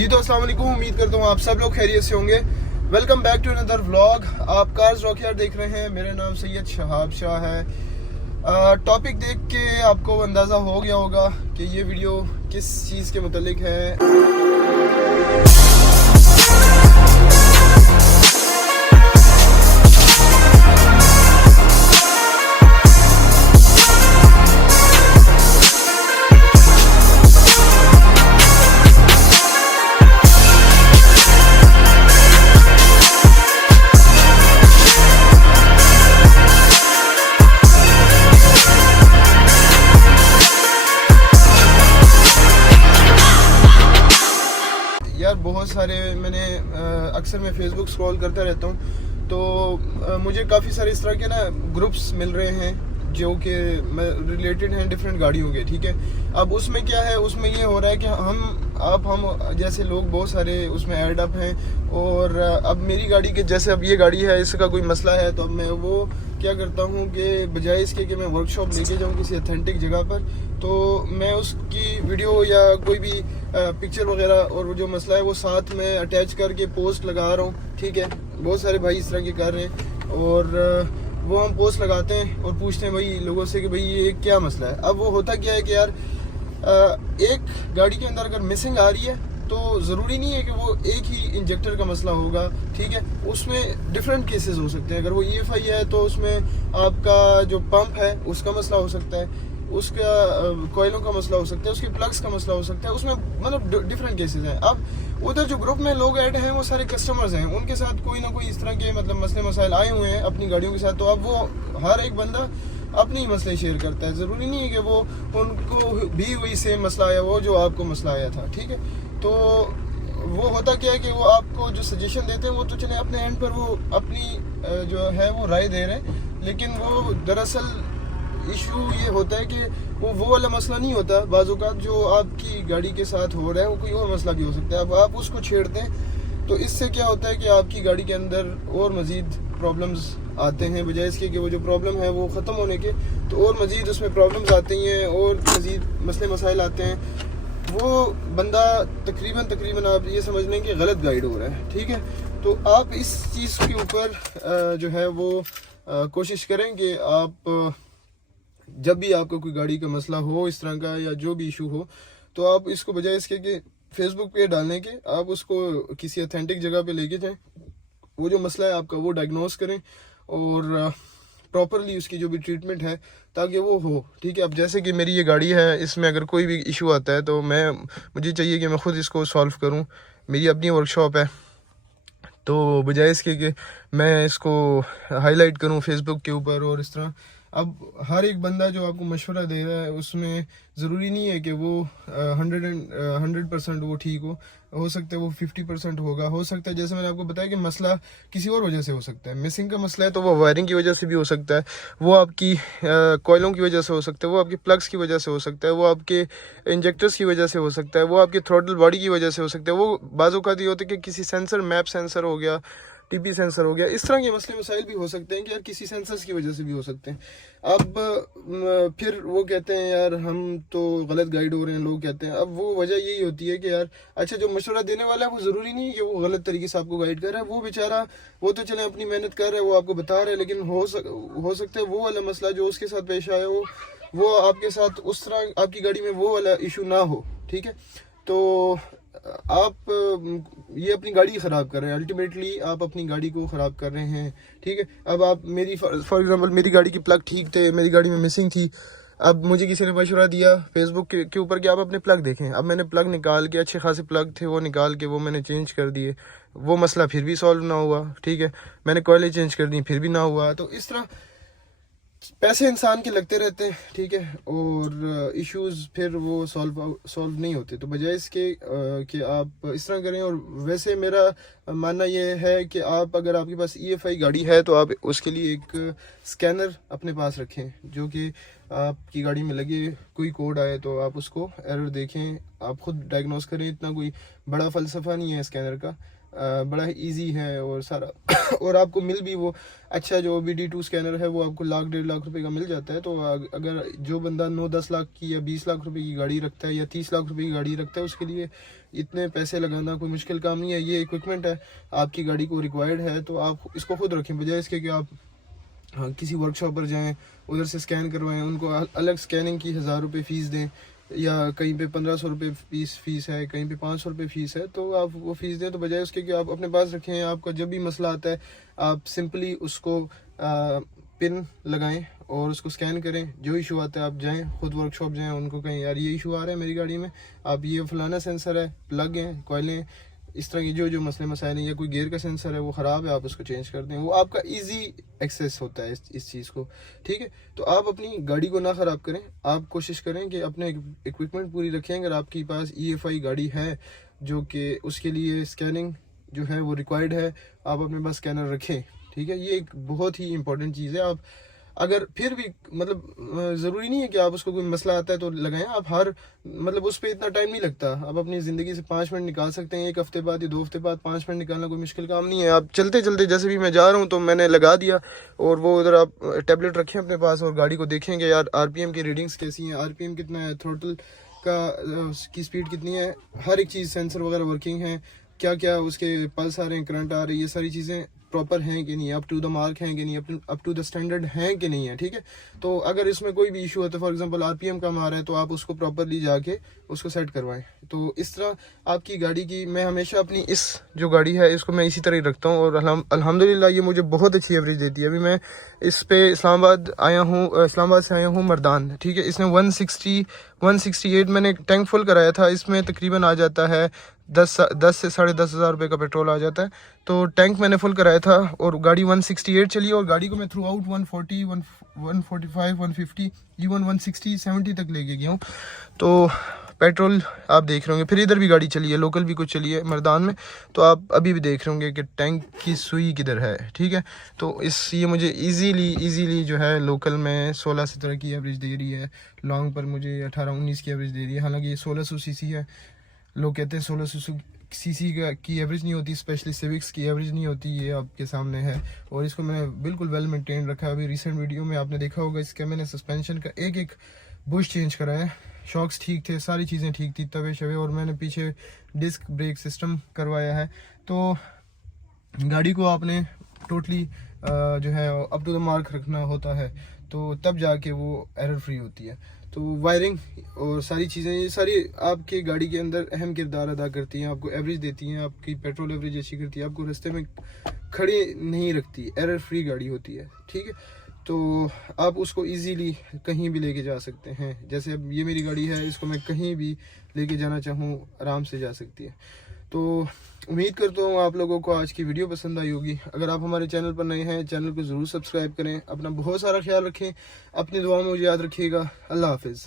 जी तो अस्सलाम वालेकुम, उम्मीद करता हूँ आप सब लोग खैरियत से होंगे। Welcome back to another vlog. आप कार्स रॉकयार्ड देख रहे हैं। मेरा नाम सैयद शहाब शाह है। टॉपिक देख के आपको अंदाज़ा हो गया होगा कि ये वीडियो किस चीज़ के मुतालिक है। यार बहुत सारे अक्सर मैं फेसबुक स्क्रॉल करता रहता हूँ, तो मुझे काफ़ी सारे इस तरह के ना ग्रुप्स मिल रहे हैं जो कि रिलेटेड हैं डिफरेंट गाड़ियों के। ठीक है, अब उसमें क्या है, उसमें ये हो रहा है कि हम जैसे लोग बहुत सारे उसमें ऐड अप हैं। और अब मेरी गाड़ी के जैसे अब ये गाड़ी है, इसका कोई मसला है, तो अब मैं वो क्या करता हूँ कि बजाय इसके कि मैं वर्कशॉप लेके जाऊँ किसी अथेंटिक जगह पर, तो मैं उसकी वीडियो या कोई भी पिक्चर वगैरह और जो मसला है वो साथ में अटैच करके पोस्ट लगा रहा हूँ। ठीक है, बहुत सारे भाई इस तरह के कर रहे हैं और वो हम पोस्ट लगाते हैं और पूछते हैं भाई लोगों से कि भाई ये क्या मसला है। अब वो होता क्या है कि यार एक गाड़ी के अंदर अगर मिसिंग आ रही है तो ज़रूरी नहीं है कि वो एक ही इंजेक्टर का मसला होगा। ठीक है, उसमें डिफरेंट केसेस हो सकते हैं। अगर वो EFI है तो उसमें आपका जो पंप है उसका मसला हो सकता है, उसका कोयलों का मसला हो सकता है, उसके प्लग्स का मसला हो सकता है, उसमें मतलब डिफरेंट केसेस हैं। अब उधर जो ग्रुप में लोग ऐड हैं वो सारे कस्टमर्स हैं, उनके साथ कोई ना कोई इस तरह के मतलब मसले मसाइल आए हुए हैं अपनी गाड़ियों के साथ। तो अब वो हर एक बंदा अपनी मसले शेयर करता है। ज़रूरी नहीं है कि वो उनको भी वही सेम मसला आया वो जो आपको मसला आया था। ठीक है, तो वो होता क्या है कि वो आपको जो सजेशन देते हैं वो तो चले अपने एंड पर वो अपनी जो है वो राय दे रहे हैं, लेकिन वो दरअसल इशू ये होता है कि वो वाला मसला नहीं होता। बाज़-औक़ात जो आपकी गाड़ी के साथ हो रहा है वो कोई और मसला भी हो सकता है। अब आप उसको छेड़ते हैं तो इससे क्या होता है कि आपकी गाड़ी के अंदर और मज़ीद प्रॉब्लम्स आते हैं, बजाय इसके कि वो जो प्रॉब्लम है वो ख़त्म होने के, तो और मज़ीद उसमें प्रॉब्लम्स आती हैं और मज़ीद मसले मसाइल आते हैं। वो बंदा तकरीबन आप ये समझ लें कि गलत गाइड हो रहा है। ठीक है, तो आप इस चीज़ के ऊपर जो है वो कोशिश करें कि आप जब भी आपको कोई गाड़ी का मसला हो इस तरह का या जो भी इशू हो, तो आप इसको बजाय इसके कि फेसबुक पे डालने के आप उसको किसी अथेंटिक जगह पे लेके जाएं, वो जो मसला है आपका वो डायग्नोस करें और प्रॉपरली उसकी जो भी ट्रीटमेंट है ताकि वो हो। ठीक है, अब जैसे कि मेरी ये गाड़ी है, इसमें अगर कोई भी इशू आता है तो मुझे चाहिए कि मैं ख़ुद इसको सॉल्व करूं। मेरी अपनी वर्कशॉप है, तो बजाय इसके कि मैं इसको हाईलाइट करूं फेसबुक के ऊपर और इस तरह। अब हर एक बंदा जो आपको मशवरा दे रहा है उसमें ज़रूरी नहीं है कि वो 100% वो ठीक हो सकता है वो 50% होगा, हो सकता है जैसे मैंने आपको बताया कि मसला किसी और वजह से हो सकता है। मिसिंग का मसला है तो वो वायरिंग की वजह से भी हो सकता है, वो आपकी कोयलों की वजह से हो सकता है, वो आपके प्लग्स की वजह से हो सकता है, वो आपके इंजेक्टर्स की वजह से हो सकता है, वो आपके थ्रॉटल बॉडी की वजह से हो सकता है, वो बाज़ औक़ात ये होता है कि किसी सेंसर मैप सेंसर हो गया, TP सेंसर हो गया, इस तरह के मसले मसाइल भी हो सकते हैं कि यार किसी सेंसर्स की वजह से भी हो सकते हैं। अब फिर वो कहते हैं यार हम तो गलत गाइड हो रहे हैं, लोग कहते हैं। अब वो वजह यही होती है कि यार अच्छा जो मशवरा देने वाला है वो ज़रूरी नहीं है कि वो गलत तरीके से आपको गाइड कर रहा है। वो बेचारा वो तो चले अपनी मेहनत कर रहा है, वो आपको बता रहा है, लेकिन हो सकता है वो वाला मसला जो उसके साथ पेश आया हो वो आपके साथ उस तरह आपकी गाड़ी में वो वाला इशू ना हो। ठीक है, तो आप ये अपनी गाड़ी ख़राब कर रहे हैं, अल्टीमेटली आप अपनी गाड़ी को ख़राब कर रहे हैं। ठीक है, अब आप मेरी फॉर एग्जांपल मेरी गाड़ी की प्लग ठीक थे, मेरी गाड़ी में मिसिंग थी। अब मुझे किसी ने मशवरा दिया फेसबुक के ऊपर कि आप अपने प्लग देखें। अब मैंने प्लग निकाल के, अच्छे खासे प्लग थे वो निकाल के वो मैंने चेंज कर दिए, वो मसला फिर भी सॉल्व ना हुआ। ठीक है, मैंने कोयले चेंज कर दी फिर भी ना हुआ। तो इस तरह पैसे इंसान के लगते रहते हैं। ठीक है, और इश्यूज फिर वो सॉल्व नहीं होते। तो बजाय इसके कि आप इस तरह करें। और वैसे मेरा मानना ये है कि आप अगर आपके पास EFI गाड़ी है तो आप उसके लिए एक स्कैनर अपने पास रखें जो कि आपकी गाड़ी में लगे कोई कोड आए तो आप उसको एरर देखें, आप खुद डायग्नोस करें। इतना कोई बड़ा फ़लसफ़ा नहीं है स्कैनर का, बड़ा इजी है और सारा और आपको मिल भी वो अच्छा जो BD2 स्कैनर है वो आपको 1,00,000-1,50,000 रुपए का मिल जाता है। तो अगर जो बंदा 9-10 लाख की या 20 लाख रुपए की गाड़ी रखता है या 30 लाख रुपए की गाड़ी रखता है, उसके लिए इतने पैसे लगाना कोई मुश्किल काम नहीं है। ये इक्विपमेंट है, आपकी गाड़ी को रिक्वायर्ड है तो आप इसको खुद रखें, बजाय इसके कि आप किसी वर्कशॉप पर जाएं, उधर से स्कैन करवाएं, उनको अलग स्कैनिंग की 1,000 रुपये फ़ीस दें, या कहीं पे 1,500 रुपये फ़ीस है, कहीं पे 500 रुपये फ़ीस है, तो आप वो फ़ीस दें। तो बजाय उसके कि आप अपने पास रखें, आपका जब भी मसला आता है आप सिंपली उसको पिन लगाएं और उसको स्कैन करें। जो इशू आता है आप जाएं, खुद वर्कशॉप जाएं, उनको कहें यार ये इशू आ रहा है मेरी गाड़ी में, आप ये फलाना सेंसर है, प्लग हैं, कॉइलें, इस तरह की जो मसले मसाइल हैं, या कोई गियर का सेंसर है वो ख़राब है, आप उसको चेंज कर दें। वो आपका इजी एक्सेस होता है इस चीज़ को, ठीक है। तो आप अपनी गाड़ी को ना ख़राब करें, आप कोशिश करें कि अपने इक्विपमेंट पूरी रखें। अगर आपके पास EFI गाड़ी है जो कि उसके लिए स्कैनिंग जो है वो रिक्वायर्ड है, आप अपने पास स्कैनर रखें, ठीक है। ये एक बहुत ही इंपॉर्टेंट चीज़ है। आप अगर फिर भी मतलब ज़रूरी नहीं है कि आप उसको कोई मसला आता है तो लगाएं, आप हर मतलब उस पर इतना टाइम नहीं लगता, आप अपनी ज़िंदगी से 5 मिनट निकाल सकते हैं, 1 हफ्ते बाद या 2 हफ्ते बाद 5 मिनट निकालना कोई मुश्किल काम नहीं है। आप चलते चलते जैसे भी मैं जा रहा हूँ तो मैंने लगा दिया, और वो उधर आप टैबलेट रखें अपने पास और गाड़ी को देखेंगे यार RPM की रीडिंग्स कैसी हैं, RPM कितना है, थ्रोटल की स्पीड कितनी है, हर एक चीज़ सेंसर वगैरह वर्किंग है, क्या क्या उसके पल्स आ रहे हैं, करंट आ रही है, ये सारी चीज़ें प्रॉपर हैं कि नहीं, अप टू द मार्क हैं कि नहीं, अप टू द स्टैंडर्ड हैं कि नहीं है, ठीक है। तो अगर इसमें कोई भी इशू है तो फॉर एग्जांपल RPM कम आ रहा है तो आप उसको प्रॉपरली जाके उसको सेट करवाएं। तो इस तरह आपकी गाड़ी की, मैं हमेशा अपनी इस जो गाड़ी है इसको मैं इसी तरह ही रखता हूँ, और अल्हम्दुलिल्लाह ये मुझे बहुत अच्छी एवरेज देती है। अभी मैं इस पे इस्लामाबाद से आया हूँ मर्दान, ठीक है। इसने 168 मैंने टैंक फुल कराया था, इसमें तकरीबन आ जाता है 10 से 10,500 रुपये का पेट्रोल आ जाता है। तो टैंक मैंने फुल कराया था और गाड़ी 168 चली, और गाड़ी को मैं थ्रू आउट 140, 145, 150, इवन 160, 70 तक लेके गया हूँ। तो पेट्रोल आप देख रहे होंगे, फिर इधर भी गाड़ी चली है, लोकल भी कुछ चली है मर्दान में, तो आप अभी भी देख रहे होंगे कि टैंक की सुई किधर है, ठीक है। तो ये मुझे इजीली जो है लोकल में 16-17 की एवरेज दे रही है, लॉन्ग पर मुझे 18-19 की एवरेज दे रही है। हालांकि ये 1600 सीसी है, लोग कहते हैं 1600 सीसी की एवरेज नहीं होती, स्पेशली सिविक्स की एवरेज नहीं होती, ये आपके सामने है। और इसको मैंने बिल्कुल वेल मेंटेन रखा है। अभी रिसेंट वीडियो में आपने देखा होगा, इसका मैंने सस्पेंशन का एक बुश चेंज कराया, शॉक्स ठीक थे, सारी चीज़ें ठीक थी, तवे शवे, और मैंने पीछे डिस्क ब्रेक सिस्टम करवाया है। तो गाड़ी को आपने टोटली जो है अप टू द मार्क रखना होता है, तो तब जाके वो एरर फ्री होती है। तो वायरिंग और सारी चीज़ें, ये सारी आपके गाड़ी के अंदर अहम किरदार अदा करती हैं, आपको एवरेज देती हैं, आपकी पेट्रोल एवरेज अच्छी करती है, आपको रास्ते में खड़ी नहीं रखती, एरर फ्री गाड़ी होती है, ठीक है। तो आप उसको इजीली कहीं भी लेके जा सकते हैं। जैसे अब ये मेरी गाड़ी है, इसको मैं कहीं भी लेके जाना चाहूँ आराम से जा सकती है। तो उम्मीद करता हूँ आप लोगों को आज की वीडियो पसंद आई होगी। अगर आप हमारे चैनल पर नए हैं, चैनल को ज़रूर सब्सक्राइब करें। अपना बहुत सारा ख्याल रखें, अपनी दुआ में मुझे याद रखिएगा। अल्लाह हाफिज़।